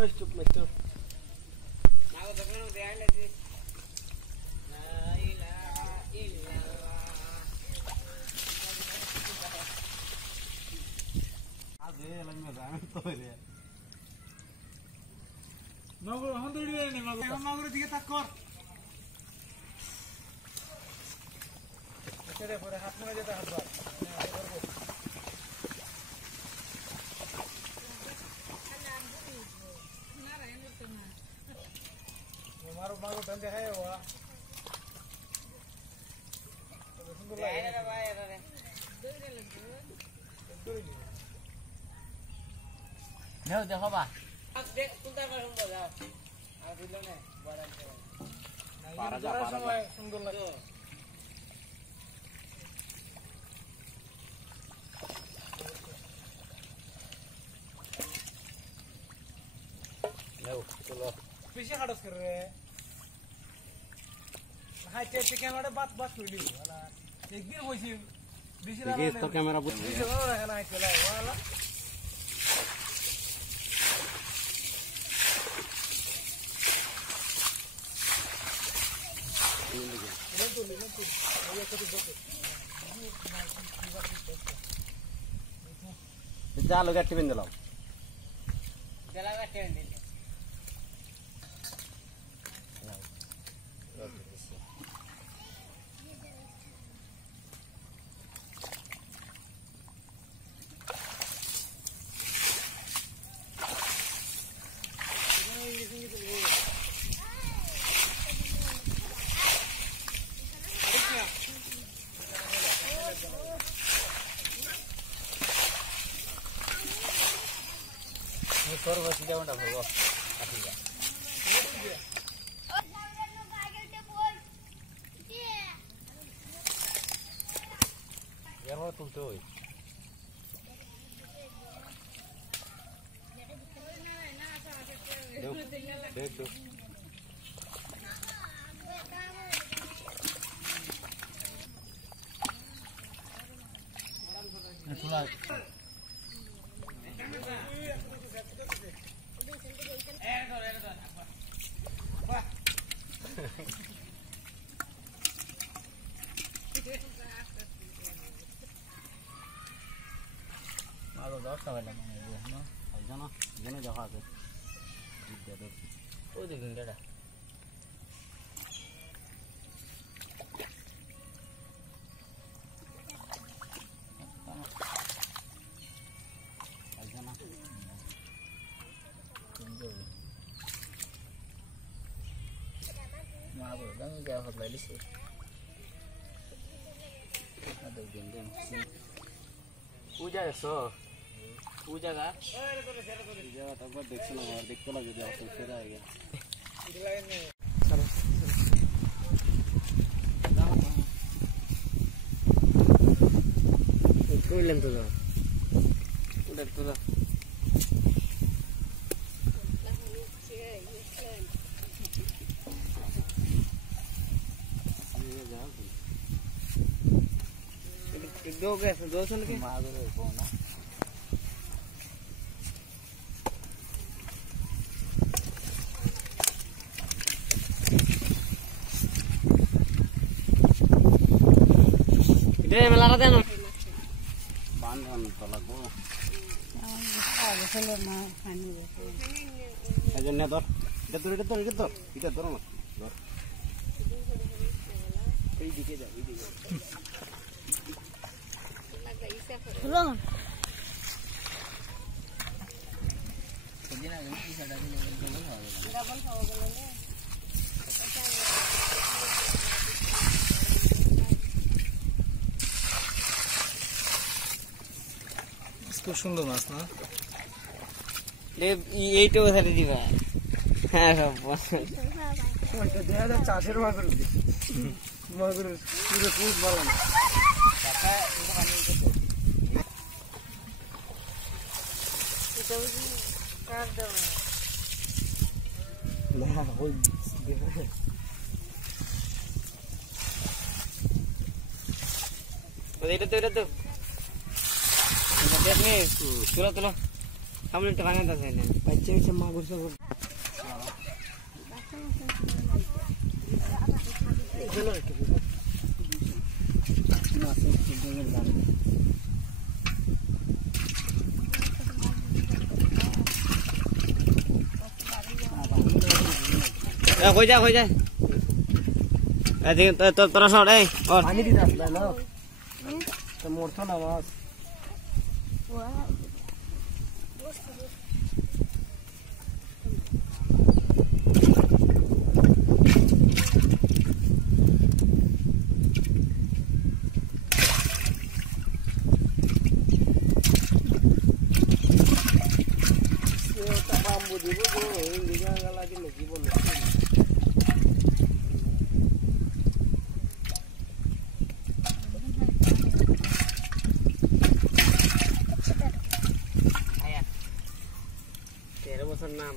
চুপ মাইতো নাও দেখলাম দেখাই লাগছে লা ইলাহা ইল্লাল্লাহ আজে লাগবে জানেন তো রে মাগো হন দড়ি নে মাগো দিকে তাক কর ছেড়ে পরে হাত মনে যেতে হাত বার मारो मारो धंधे है वो सुंदर लगे रे भाई रे दोरे लगे दोरे नहीं नो देखो बा अब देख सुंदर का सुंदर जाओ आ दिलो ने बड़ा से पारा जा समय सुंदर लगे लो चलो पीछे हटस कर रहे हैं हाँ चेक कैमरा बात हुई नहीं वाला एक दिन वो सी देखिए इसका कैमरा बहुत है ना चला वाला जालो गट्टी बिंद लो जला गट्टी बिंद सर बस जाओ ना भगवा आठीगा यार वो तुम तो देख दो थोड़ा मारो दौड़ का वाला मैंने ये है ना ऐसा ना जने जगह पे दे दो वो देखेंगे डा ऐसा ना मारो दंग क्या होता है लिसे ada gendeng sini पूजा है सो पूजा का पूजा का तब देखना और देखते लगे जाओ तो फिर आएगा कोई लेन तो जाओ उधर तो जाओ दो गैस दो सुन के मार दो कौन है इधर में लगा देना बांध तो लगो आगे चलो ना पानी दे अजन ने दर इधर दर मत दर এই দিকে যা এই দিকে चलो सजना गई साडा भी डबल हो गया इसको सुंदर माছ ना ले এইটা ওখানে দিবা হ্যাঁ সব ওইটা দেয়া যা চাষের মাগুর মাগুর পুরো পুরো ভালো না কাকা এটা পানি দিতে এটা কাট দাও না ওই এটা তো এটা দেখনি তুলো তুলো সামনে একটা ভাঙা আছে না চেয়েছে মাগুর সাগর কই যায় এদিকে তোরা সর এই ওর পানি দিতে আসলে না তো মরতো না মাছ নাম